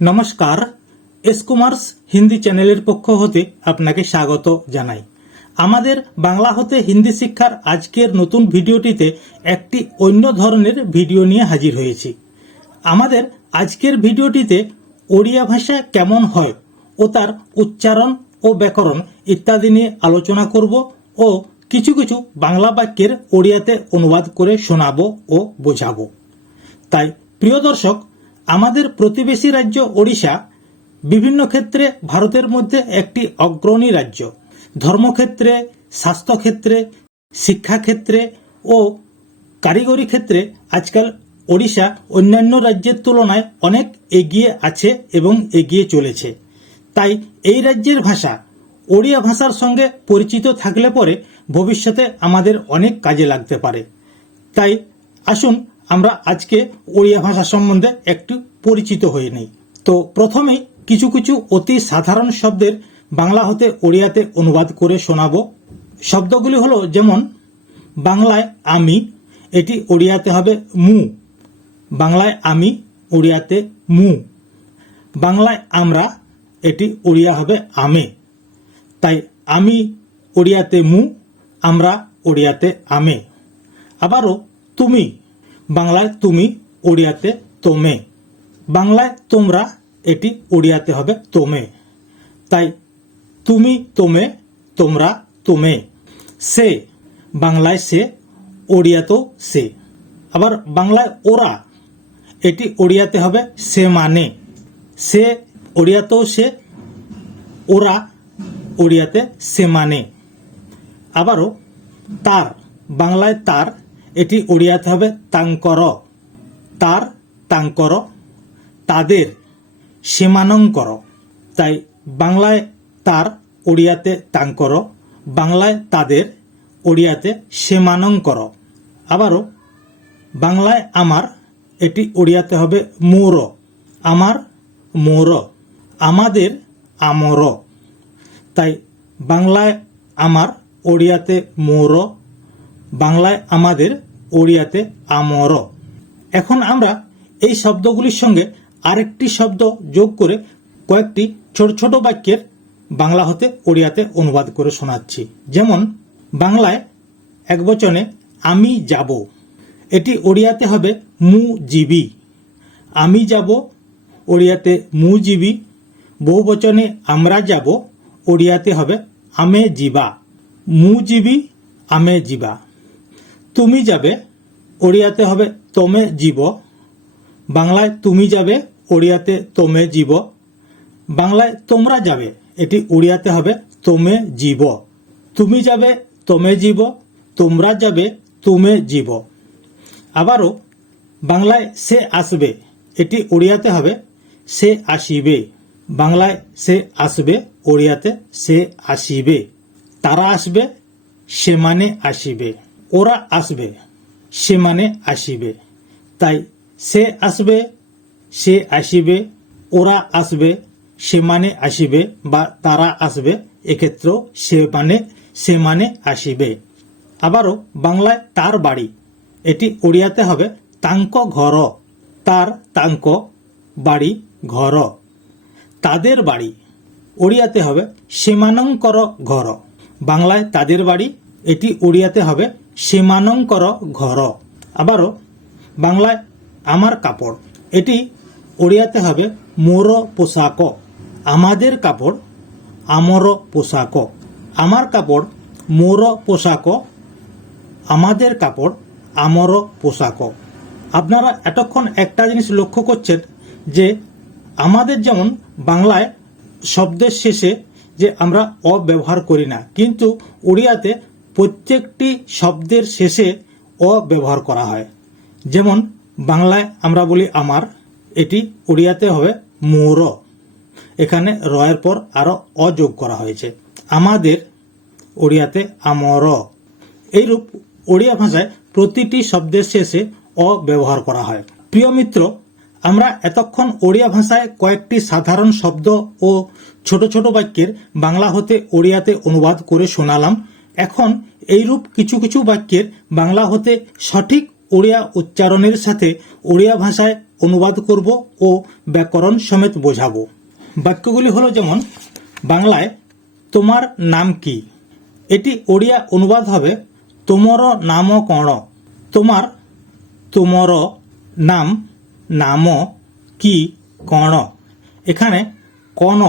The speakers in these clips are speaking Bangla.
নমস্কার, এস কুমার্স হিন্দি চ্যানেলের পক্ষ হতে আপনাকে স্বাগত জানাই। আমাদের বাংলা হতে হিন্দি শিক্ষার আজকের নতুন ভিডিওটিতে একটি অন্য ধরনের ভিডিও নিয়ে হাজির হয়েছি। আমাদের আজকের ভিডিওটিতে ওড়িয়া ভাষা কেমন হয় ও তার উচ্চারণ ও ব্যাকরণ ইত্যাদি নিয়ে আলোচনা করব ও কিছু কিছু বাংলা বাক্যের ওড়িয়াতে অনুবাদ করে শোনাবো ও বোঝাবো। তাই প্রিয় দর্শক আমাদের প্রতিবেশী রাজ্য ওড়িশা বিভিন্ন ক্ষেত্রে ভারতের মধ্যে একটি অগ্রণী রাজ্য। ধর্মক্ষেত্রে, স্বাস্থ্যক্ষেত্রে, শিক্ষাক্ষেত্রে ও কারিগরি ক্ষেত্রে আজকাল ওড়িশা অন্যান্য রাজ্যের তুলনায় অনেক এগিয়ে আছে এবং এগিয়ে চলেছে। তাই এই রাজ্যের ভাষা ওড়িয়া ভাষার সঙ্গে পরিচিত থাকলে পরে ভবিষ্যতে আমাদের অনেক কাজে লাগতে পারে। তাই আসুন আমরা আজকে ওড়িয়া ভাষা সম্বন্ধে একটু পরিচিত হয়ে নেই। তো প্রথমেই কিছু কিছু অতি সাধারণ শব্দের বাংলা হতে ওড়িয়াতে অনুবাদ করে শোনাব। শব্দগুলি হলো যেমন, বাংলায় আমি, এটি ওড়িয়াতে হবে মু। বাংলায় আমি, ওড়িয়াতে মু। বাংলায় আমরা, এটি ওড়িয়া হবে আমে। তাই আমি ওড়িয়াতে মু, আমরা ওড়িয়াতে আমে। আবারও তুমি। বাংলায় তুমি, ওড়িয়াতে তোমে। বাংলায় তোমরা, এটি ওড়িয়াতে হবে তোমে। তাই, তুমি তোমে, তোমরা তোমে। সে, বাংলায় সে, ওড়িয়াতেও সে। আবার বাংলায় ওরা, এটি ওড়িয়াতে হবে সে মানে। সে ওড়িয়াতেও সে, ওরা ওড়িয়াতে সে মানে। আবারও, তার, বাংলায় তার এটি ওড়িয়াতে হবে তাঙ্কর। তার তাঙ্কর, তাদের সীমানঙ্কর। তাই বাংলায় তার ওড়িয়াতে তাঙ্কর, বাংলায় তাদের ওড়িয়াতে সীমানঙ্কর। আবারও, বাংলায় আমার, এটি ওড়িয়াতে হবে মোর। আমার, মোর। আমাদের আমর। তাই বাংলায় আমার ওড়িয়াতে মোর। বাংলায় আমাদের ওড়িয়াতে আমর। এখন আমরা এই শব্দগুলির সঙ্গে আরেকটি শব্দ যোগ করে কয়েকটি ছোট ছোট বাক্যের বাংলা হতে ওড়িয়াতে অনুবাদ করে শোনাচ্ছি। যেমন, বাংলায় এক বচনে আমি যাব। এটি ওড়িয়াতে হবে মু জিবি। আমি যাব, ওড়িয়াতে মু জিবি। বহু বচনে আমরা যাব, ওড়িয়াতে হবে আমে জিবা। মু জিবি, আমে জিবা। তুমি যাবে, ওড়িয়াতে হবে তোমে জীব। বাংলায় তুমি যাবে, ওড়িয়াতে তোমে জীব। বাংলায় তোমরা যাবে, এটি ওড়িয়াতে হবে তোমে জীব। তুমি যাবে, তোমে জীব। তোমরা যাবে, তুমে জীব। আবারও, বাংলায় সে আসবে, এটি ওড়িয়াতে হবে, সে আসিবে। বাংলায় সে আসবে, ওড়িয়াতে সে আসিবে। তারা আসবে, সে মানে আসিবে। ওরা আসবে, সে মানে আসিবে। তাই সে আসবে, সে আসিবে, ওরা আসবে, সে মানে আসিবে বা তারা আসবে, এক্ষেত্রেও সে মানে সে মানে আসিবে। আবারও বাংলায় তার বাড়ি, এটি ওড়িয়াতে হবে তাঙ্ক ঘর, তার তাঙ্ক বাড়ি ঘর। তাদের বাড়ি, ওড়িয়াতে হবে সীমানঙ্কর ঘর। বাংলায় তাদের বাড়ি, এটি ওড়িয়াতে হবে সীমানঙ্কর ঘর। আবারও বাংলায় আমার কাপড়। এটি ওড়িয়াতে হবে মোর পোশাক। আমাদের কাপড় আমর পোশাক। আমার কাপড় মোর পোশাক। আমাদের কাপড় আমর পোশাক। আপনারা এতক্ষণ একটা জিনিস লক্ষ্য করছেন যে আমাদের যেমন বাংলায় শব্দের শেষে যে আমরা অ ব্যবহার করি না, কিন্তু ওড়িয়াতে প্রত্যেকটি শব্দের শেষে অ ব্যবহার করা হয়। যেমন, বাংলায় আমরা বলি আমার, এটি ওড়িয়াতে হবে মোর। এখানে রয়ের পর আরও অযোগ করা হয়েছে। আমাদের ওড়িয়াতে আমর। এইরূপ ওড়িয়া ভাষায় প্রতিটি শব্দের শেষে অ ব্যবহার করা হয়। প্রিয় মিত্র, আমরা এতক্ষণ ওড়িয়া ভাষায় কয়েকটি সাধারণ শব্দ ও ছোট ছোট বাক্যের বাংলা হতে ওড়িয়াতে অনুবাদ করে শোনালাম। এখন এইরূপ কিছু কিছু বাক্যের বাংলা হতে সঠিক ওড়িয়া উচ্চারণের সাথে ওড়িয়া ভাষায় অনুবাদ করব ও ব্যাকরণ সমেত বোঝাবো। বাক্যগুলি হলো যেমন, বাংলায়, তোমার নাম কি? এটি ওড়িয়া অনুবাদ হবে, তোমর নাম কণ? তোমার, তোমর নাম নাম কি কণ? এখানে কণ,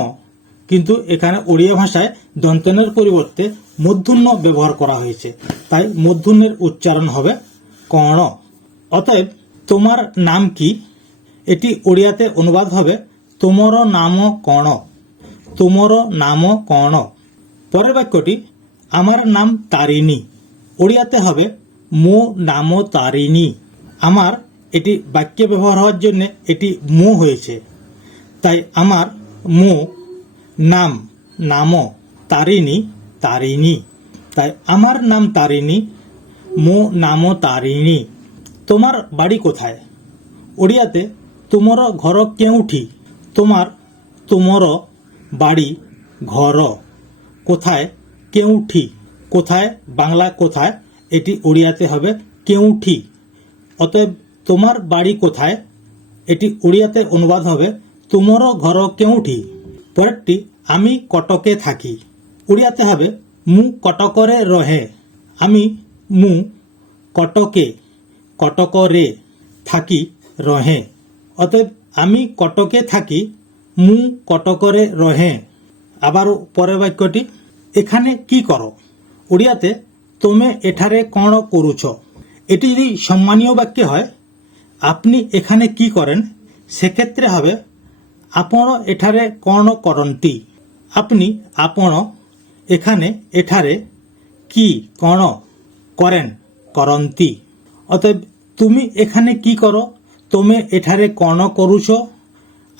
কিন্তু এখানে ওড়িয়া ভাষায় দন্তনের পরিবর্তে মূর্ধন্য ব্যবহার করা হয়েছে। তাই মূর্ধন্যের উচ্চারণ হবে কণ অতএব তোমার নাম কি? এটি ওড়িয়াতে অনুবাদ হবে তোমর নাম কଣ তোমর নাম কଣ পরের বাক্যটি, আমার নাম তারিণী। ওড়িয়াতে হবে, মো নাম তারিণী। আমার এটি বাক্যে ব্যবহার হওয়ার জন্য এটি মো হয়েছে। তাই আমার মো নাম নাম তারিণী তারিণী। তাই আমার নাম তারিণী, মো নামও তারিণী। তোমার বাড়ি কোথায়? ওড়িয়াতে তোমার ঘর কেউঠি? তোমার তোমার বাড়ি ঘর। কোথায় কেউঠি? কোথায়, বাংলা কোথায়? এটি ওড়িয়াতে হবে কেউঠি। অতএব তোমার বাড়ি কোথায়? এটি ওড়িয়াতে অনুবাদ হবে তোমার ঘর কেউঠি। পরেরটি, আমি কটকে থাকি। ওড়িয়াতে হবে, মু কটকরে রহে। আমি, মু কটকে, কটকরে থাকি, রহে। অতএব আমি কটকে থাকি, মু কটকরে রহে। আবার পরে বাক্যটি, এখানে কি করো? ওড়িয়াতে তোমে এঠারে কণ করুছ। এটি যদি সম্মানীয় বাক্য হয়, আপনি এখানে কি করেন? সেক্ষেত্রে হবে, আপন এঠারে কণ করন্তি। আপনি আপন এখানে এঠারে কি কণ করেন করন্তি। অতএব তুমি এখানে কি করো? তুমি এঠারে কণ করুছ।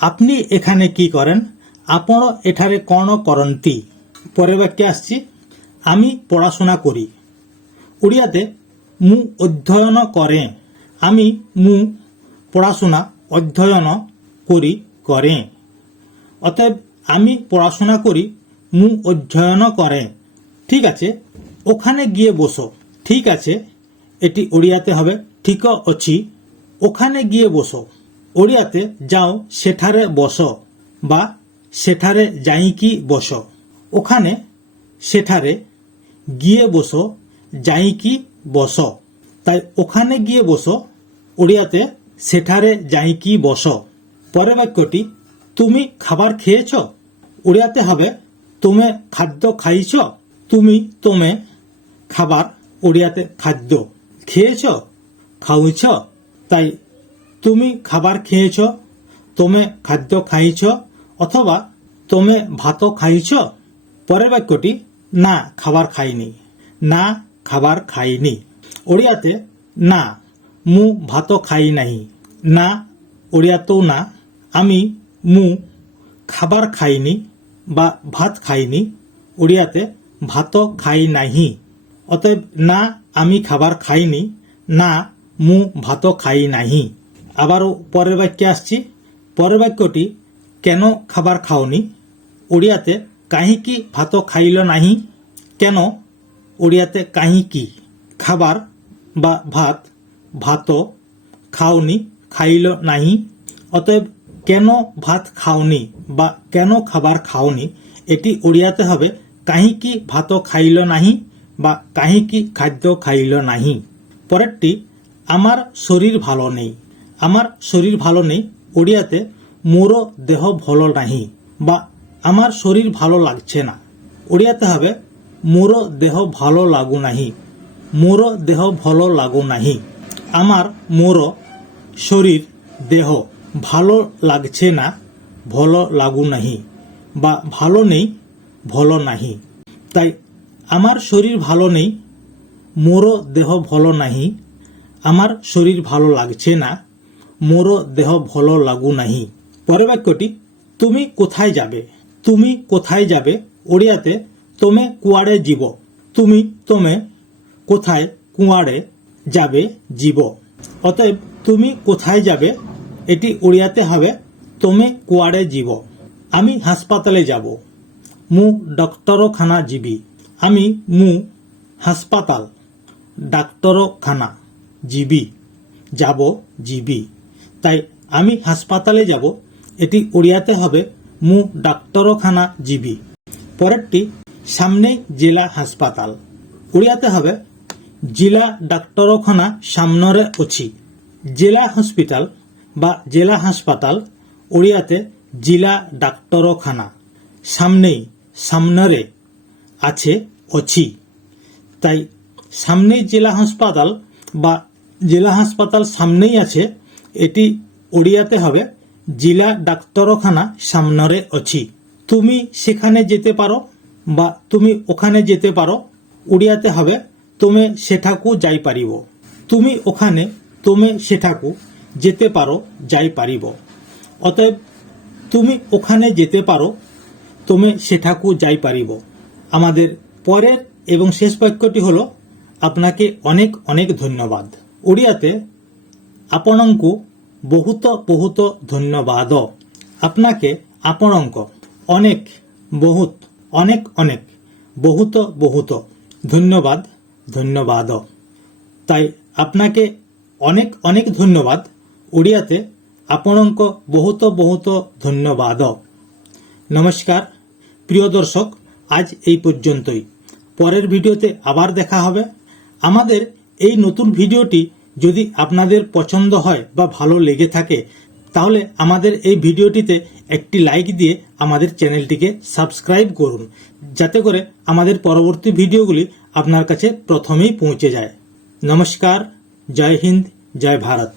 আপনি এখানে কি করেন? আপন এঠারে কণ করন্তি। পরে বাক্যে আসছি। আমি পড়াশোনা করি। ওড়িয়াতে মু অধ্যয়ন করে। আমি মু পড়াশোনা অধ্যয়ন করি, করে। অতএব আমি পড়াশোনা করি মু অধ্যয়ন করে। ঠিক আছে? ওখানে গিয়ে বসো। ঠিক আছে? এটি ওড়িয়াতে হবে। ঠিক ଅଛି ওখানে গিয়ে বসো। ওড়িয়াতে যাও, সেঠারে বসো বা সেঠারে যাইকি বসো। ওখানে সেঠারে গিয়ে বসো, যাইকি বসো। তাই ওখানে গিয়ে বসো, ওড়িয়াতে সেঠারে যাইকি বসো। পরের বাক্যটি, তুমি খাবার খেয়েছ? ওড়িয়াতে হবে তুমি খাদ্য খাইছ, তুমি তোমে খাবার, ওড়িয়াতে খাদ্য খেয়েছ খাউছ তাই তুমি খাবার খেয়েছ তুমি খাদ্য খাইছ, অথবা তুমি ভাত খাইছ, পরের বাক্যটি, না, খাবার খাইনি, না, খাবার খাইনি। ওড়িয়াতে, না, মু ভাত খাই ନାହିଁ না, ওড়িয়াতেও না, আমি মু খাবার খাইনি বা ভাত খাইনি। ওড়িয়াতে ভাত খাই নাহি। অতএব না আমি খাবার খাইনি, না মু ভাত খাই নাহি। আবারও পরের বাক্যে আসছি। পরের বাক্যটি, কেন খাবার খাওনি? ওড়িয়াতে কাহিকি ভাত খাইল নাহি? কেন ওড়িয়াতে কাহিকি খাবার বা ভাত ভাত খাওনি, খাইল নাহি? অতএব কেন ভাত খাওনি বা কেন খাবার খাওনি, এটি ওড়িয়াতে হবে, কাহিকি ভাত খাইল নাহি বা কাহিকি খাদ্য খাইল নাহি। পরেরটি, আমার শরীর ভালো নেই। আমার শরীর ভালো নেই? ওড়িয়াতে মোর দেহ ভালো নাহি বা আমার শরীর ভালো লাগছে না। ওড়িয়াতে হবে মোর দেহ ভালো লাগু নাহি মোর দেহ ভালো লাগু নাহি। আমার মোর শরীর দেহ ভালো লাগছে না, ভালো লাগু নাহি, বা ভালো নেই, ভালো নাহি। তাই আমার শরীর ভালো নেই মোরও দেহ ভালো নাহি, আমার শরীর ভালো লাগছে না মোরও দেহ ভালো লাগু নাহি। পরে বাক্যটি, তুমি কোথায় যাবে? তুমি কোথায় যাবে? ওড়িয়াতে তোমে কুয়াড়ে জীব। তুমি তোমে কোথায় কুয়াড়ে যাবে জীব? অতএব তুমি কোথায় যাবে? এটি ওড়িয়াতে হবে। তোমে কুয়াড়ে জীব। আমি হাসপাতালে যাব। মু ডক্টরখানা জীবি। আমি মু হাসপাতাল, ডাক্তারখানা জীবি, যাব জীবি। তাই আমি হাসপাতালে যাব। এটি ওড়িয়াতে হবে। মু ডাক্তারখানা জীবি। পরেরটি, সামনে জেলা হাসপাতাল। ওড়িয়াতে হবে। জেলা ডাক্তারখানা সামনরে অছি জেলা হসপিটাল বা জেলা হাসপাতাল, ওড়িয়াতে জেলা ডাক্তারখানা, সামনেই সামনারে আছে অছি তাই সামনেই জেলা হাসপাতাল বা জেলা হাসপাতাল সামনেই আছে, এটি ওড়িয়াতে হবে, জেলা ডাক্তারখানা সামনারে অছি তুমি সেখানে যেতে পারো বা তুমি ওখানে যেতে পারো, ওড়িয়াতে হবে, তুমি সেঠাকু যাই পারিব। তুমি ওখানে, তুমি সেঠাকু যেতে পারো যাই পারিব অতএব তুমি ওখানে যেতে পারো তুমি সেঠাকু যাই পারিব আমাদের পরের এবং শেষ বাক্যটি হলো আপনাকে অনেক অনেক ধন্যবাদ ওড়িয়াতে ଆପଣଙ୍କୁ ବହୁତ ବହୁତ ଧନ୍ୟବାଦ আপনাকে ଆପଣଙ୍କ অনেক ବହୁତ অনেক অনেক ବହୁତ ବହୁତ ধন্যবাদ ধন্যবাদ তাই আপনাকে অনেক অনেক ধন্যবাদ ওড়িয়াতে ଆପଣଙ୍କ ବହୁତ ବହୁତ ধন্যবাদ নমস্কার প্রিয় দর্শক আজ এই পর্যন্তই পরের ভিডিওতে আবার দেখা হবে আমাদের এই নতুন ভিডিওটি যদি আপনাদের পছন্দ হয় বা ভালো লেগে থাকে তাহলে আমাদের এই ভিডিওটিতে একটি লাইক দিয়ে আমাদের চ্যানেলটিকে সাবস্ক্রাইব করুন যাতে করে আমাদের পরবর্তী ভিডিওগুলি আপনার কাছে প্রথমেই পৌঁছে যায় নমস্কার জয় হিন্দ জয় ভারত